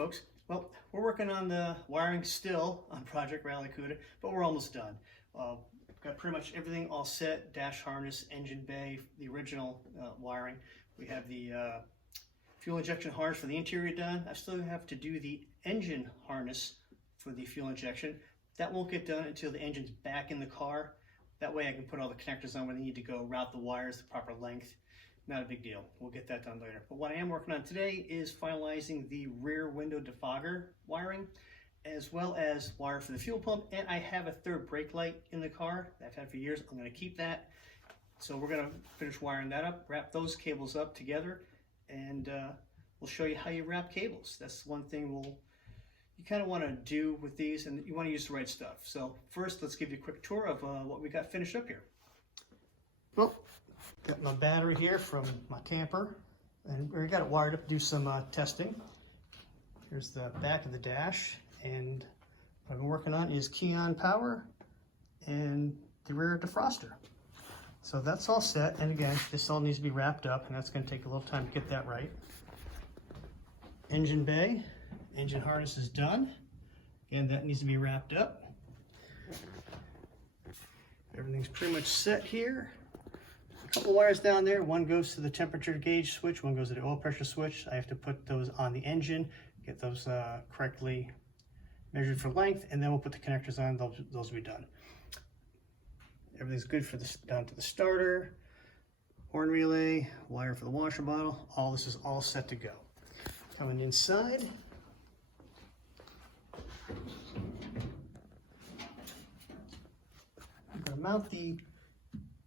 folks. Well, we're working on the wiring still on Project Barracuda, but we're almost done. Got pretty much everything all set, dash harness, engine bay, the original wiring. We have the fuel injection harness for the interior done. I still have to do the engine harness for the fuel injection. That won't get done until the engine's back in the car. That way I can put all the connectors on where they need to go, route the wires the proper length. Not a big deal. We'll get that done later. But what I am working on today is finalizing the rear window defogger wiring, as well as wire for the fuel pump. And I have a third brake light in the car that I've had for years. I'm going to keep that. So we're going to finish wiring that up, wrap those cables up together, and we'll show you how you wrap cables. That's one thing you kind of want to do with these, and you want to use the right stuff. So first, let's give you a quick tour of what we got finished up here. Well, got my battery here from my camper, and we got it wired up to do some testing. Here's the back of the dash, and what I've been working on is key on power and the rear defroster. So that's all set, and again, this all needs to be wrapped up, and that's going to take a little time to get that right. Engine bay, engine harness is done, and that needs to be wrapped up. Everything's pretty much set here. A couple wires down there. One goes to the temperature gauge switch, one goes to the oil pressure switch. I have to put those on the engine, get those correctly measured for length, and then we'll put the connectors on. Those will be done. Everything's good for this down to the starter, horn relay, wire for the washer bottle. All this is all set to go. Coming inside. I'm going to mount the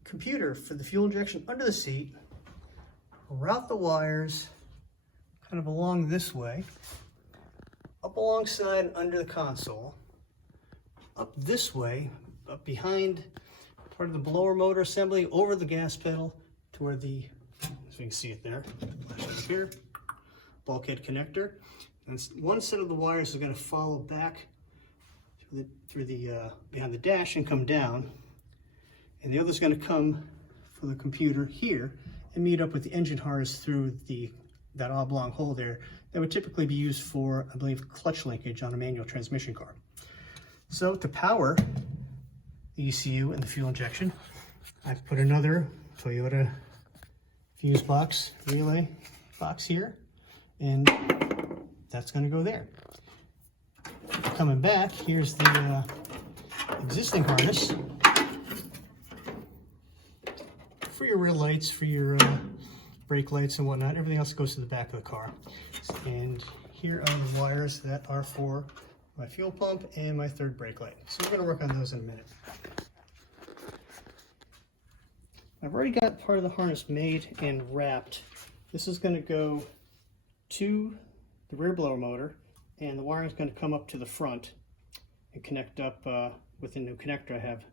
computer for the fuel injection under the seat, route the wires kind of along this way, up alongside under the console, up this way, up behind part of the blower motor assembly, over the gas pedal to where the, as you can see it there, here, bulkhead connector. And one set of the wires is going to follow back through the behind the dash and come down, and the other is going to come for the computer here and meet up with the engine harness through that oblong hole there that would typically be used for, I believe, clutch linkage on a manual transmission car. So to power the ECU and the fuel injection, I've put another Toyota fuse box relay box here, and that's going to go there. Coming back, here's the existing harness for your rear lights, for your brake lights and whatnot. Everything else goes to the back of the car. And here are the wires that are for my fuel pump and my third brake light. So we're going to work on those in a minute. I've already got part of the harness made and wrapped. This is going to go to the rear blower motor, and the wiring is going to come up to the front and connect up with a new connector I have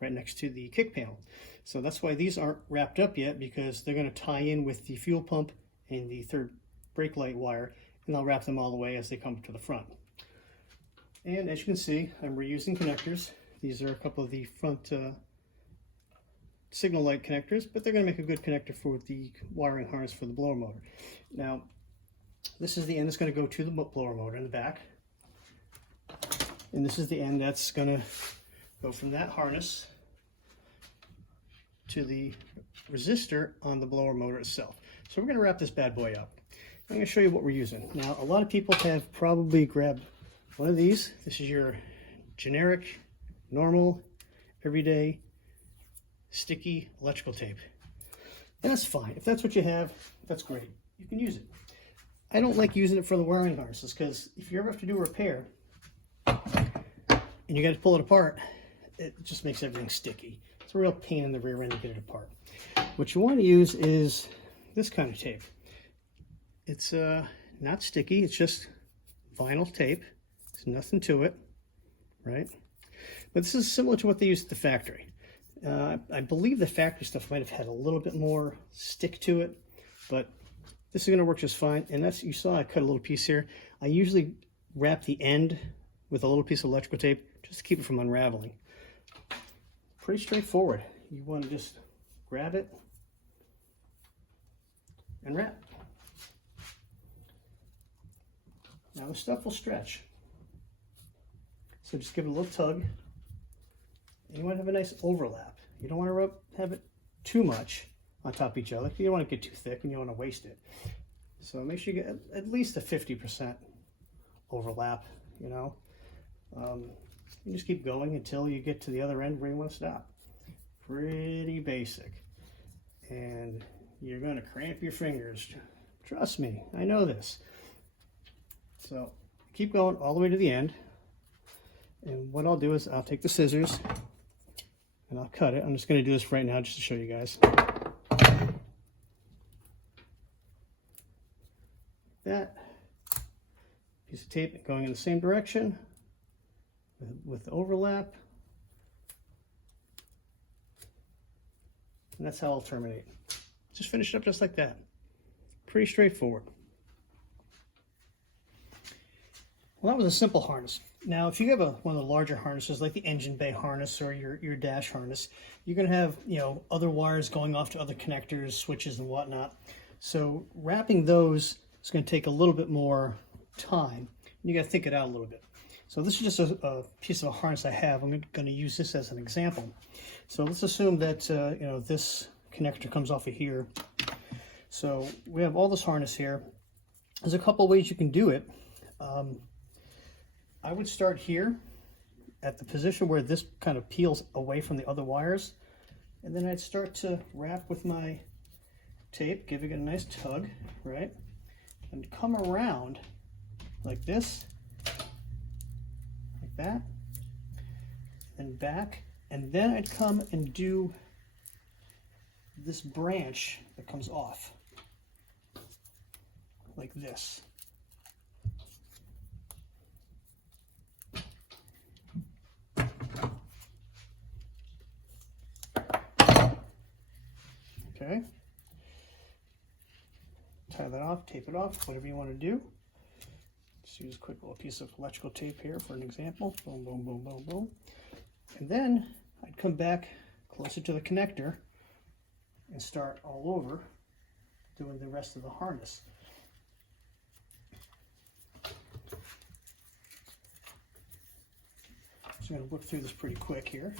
right next to the kick panel. So that's why these aren't wrapped up yet, because they're going to tie in with the fuel pump and the third brake light wire, and I'll wrap them all the way as they come to the front. And as you can see, I'm reusing connectors. These are a couple of the front signal light connectors, but they're going to make a good connector for the wiring harness for the blower motor. Now, this is the end that's going to go to the blower motor in the back, and this is the end that's going to go from that harness to the resistor on the blower motor itself. So we're going to wrap this bad boy up. I'm going to show you what we're using. Now, a lot of people have probably grabbed one of these. This is your generic, normal, everyday, sticky electrical tape. That's fine. If that's what you have, that's great. You can use it. I don't like using it for the wiring harnesses, because if you ever have to do a repair and you got to pull it apart, it just makes everything sticky. It's a real pain in the rear end to get it apart. What you want to use is this kind of tape. It's not sticky, it's just vinyl tape. There's nothing to it, right? But this is similar to what they use at the factory. I believe the factory stuff might have had a little bit more stick to it, but this is going to work just fine. And that's, you saw I cut a little piece here. I usually wrap the end with a little piece of electrical tape just to keep it from unraveling. Pretty straightforward. You want to just grab it and wrap. Now the stuff will stretch. So just give it a little tug. And you want to have a nice overlap. You don't want to have it too much on top of each other. You don't want to get too thick and you don't want to waste it. So make sure you get at least a 50% overlap, you know. You just keep going until you get to the other end where you want to stop. Pretty basic. And you're going to cramp your fingers. Trust me, I know this. So keep going all the way to the end. And what I'll do is I'll take the scissors and I'll cut it. I'm just going to do this right now just to show you guys. That piece of tape going in the same direction with the overlap. And that's how I'll terminate. Just finish it up just like that. Pretty straightforward. Well, that was a simple harness. Now, if you have one of the larger harnesses, like the engine bay harness or your dash harness, you're going to have, you know, other wires going off to other connectors, switches, and whatnot. So wrapping those is going to take a little bit more time. You got to think it out a little bit. So this is just a piece of a harness I have. I'm going to use this as an example. So let's assume that you know, this connector comes off of here. So we have all this harness here. There's a couple ways you can do it. I would start here at the position where this kind of peels away from the other wires, and then I'd start to wrap with my tape, giving it a nice tug, right? And come around like this, like that, and back, and then I'd come and do this branch that comes off like this. Okay, tie that off, tape it off, whatever you want to do. Just use a quick little piece of electrical tape here for an example. Boom, boom, boom, boom, boom. And then I'd come back closer to the connector and start all over doing the rest of the harness. So I'm going to whip through this pretty quick here.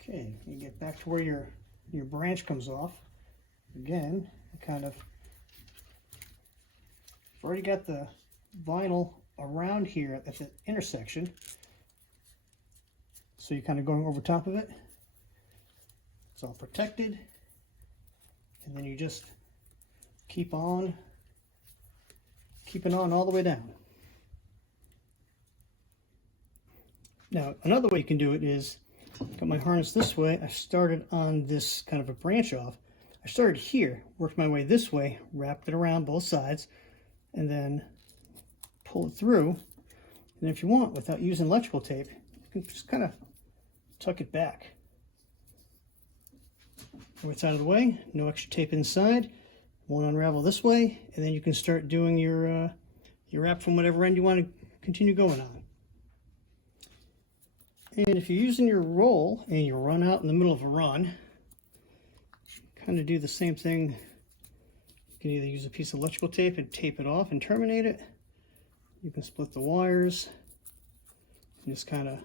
Okay, you get back to where your branch comes off. Again, kind of, I've already got the vinyl around here at the intersection. So you're kind of going over top of it. It's all protected. And then you just keep on, keeping on all the way down. Now, another way you can do it is, got my harness this way. I started on this kind of a branch off. I started here, worked my way this way, wrapped it around both sides, and then pull it through. And if you want, without using electrical tape, you can just kind of tuck it back. It's out of the way, no extra tape inside. One unravel this way, and then you can start doing your wrap from whatever end you want to continue going on. And if you're using your roll and you run out in the middle of a run, kind of do the same thing. You can either use a piece of electrical tape and tape it off and terminate it. You can split the wires and just kind of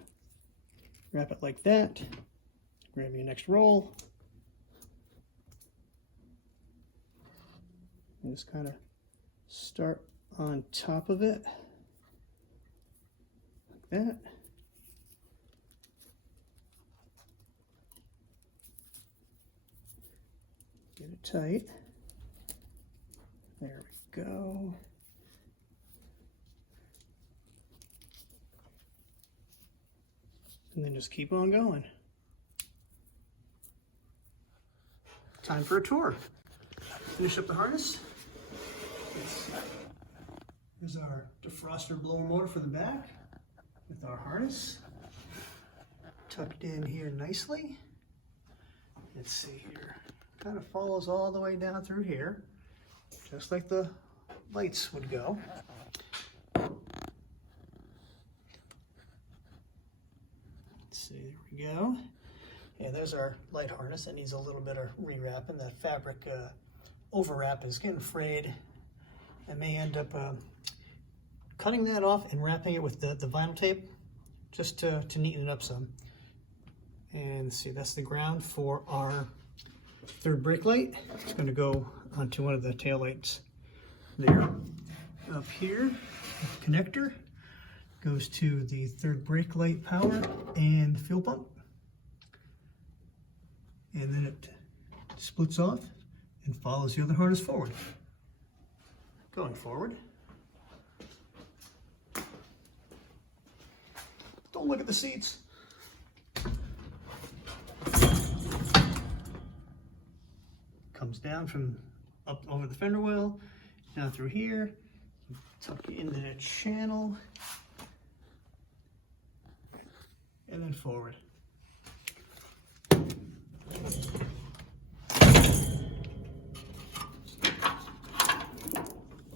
wrap it like that. Grab your next roll and just kind of start on top of it like that. Get it tight. There we go. And then just keep on going. Time for a tour. Finish up the harness. Here's our defroster blower motor for the back with our harness tucked in here nicely. Let's see here. Kind of follows all the way down through here, just like the lights would go. Let's see, there we go. Yeah, there's our light harness. That needs a little bit of rewrapping. That fabric overwrap is getting frayed. I may end up cutting that off and wrapping it with the vinyl tape just to neaten it up some. And see, that's the ground for our third brake light. It's going to go onto one of the tail lights there. Up here, the connector goes to the third brake light power and fuel pump. And then it splits off and follows the other harness forward. Going forward. Don't look at the seats. Comes down from up over the fender well, down through here, tuck it into the channel, and then forward.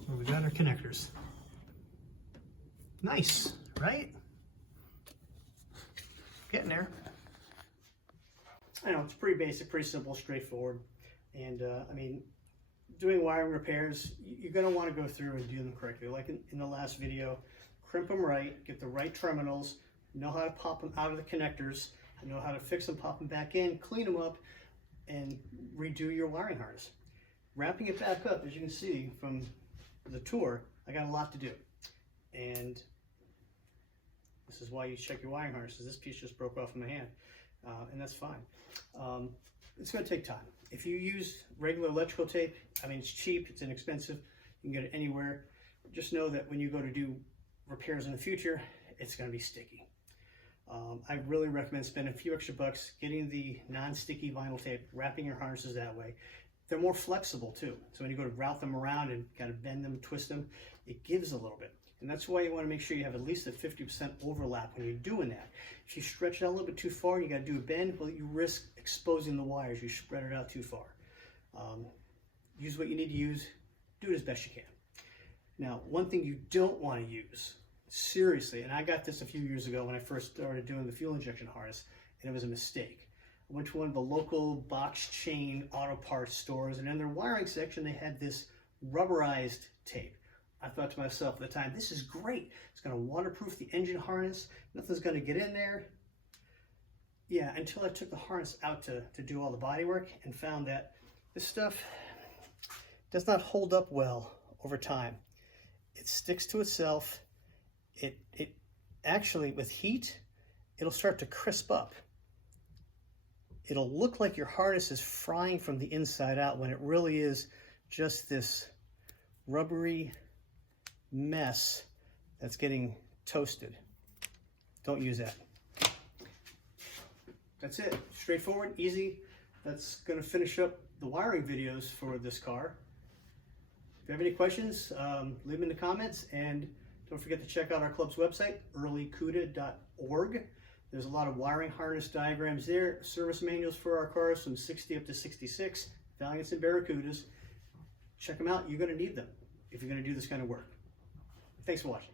So we got our connectors. Nice, right? Getting there. I know, it's pretty basic, pretty simple, straightforward. And I mean, doing wiring repairs, you're going to want to go through and do them correctly. Like in the last video, crimp them right, get the right terminals, know how to pop them out of the connectors, know how to fix them, pop them back in, clean them up, and redo your wiring harness. Wrapping it back up, as you can see from the tour, I got a lot to do. And this is why you check your wiring harnesses. This piece just broke off in my hand, and that's fine. It's going to take time. If you use regular electrical tape, I mean, it's cheap, it's inexpensive, you can get it anywhere. Just know that when you go to do repairs in the future, it's going to be sticky. I really recommend spending a few extra bucks getting the non-sticky vinyl tape, wrapping your harnesses that way. They're more flexible too. So when you go to route them around and kind of bend them, twist them, it gives a little bit. And that's why you want to make sure you have at least a 50% overlap when you're doing that. If you stretch it out a little bit too far, you got to do a bend, well, you risk exposing the wires. You spread it out too far. Use what you need to use. Do it as best you can. Now, one thing you don't want to use, seriously, and I got this a few years ago when I first started doing the fuel injection harness, and it was a mistake. I went to one of the local box chain auto parts stores, and in their wiring section, they had this rubberized tape. I thought to myself at the time, this is great. It's going to waterproof the engine harness. Nothing's going to get in there. Yeah, until I took the harness out to do all the body work and found that this stuff does not hold up well over time. It sticks to itself. It actually, with heat, it'll start to crisp up. It'll look like your harness is frying from the inside out when it really is just this rubbery mess that's getting toasted. Don't use that. That's it. Straightforward, easy. That's going to finish up the wiring videos for this car. If you have any questions, leave them in the comments, and don't forget to check out our club's website, earlycuda.org. There's a lot of wiring harness diagrams there, service manuals for our cars from 60 up to 66, Valiants and Barracudas. Check them out. You're going to need them if you're going to do this kind of work. Thanks for watching.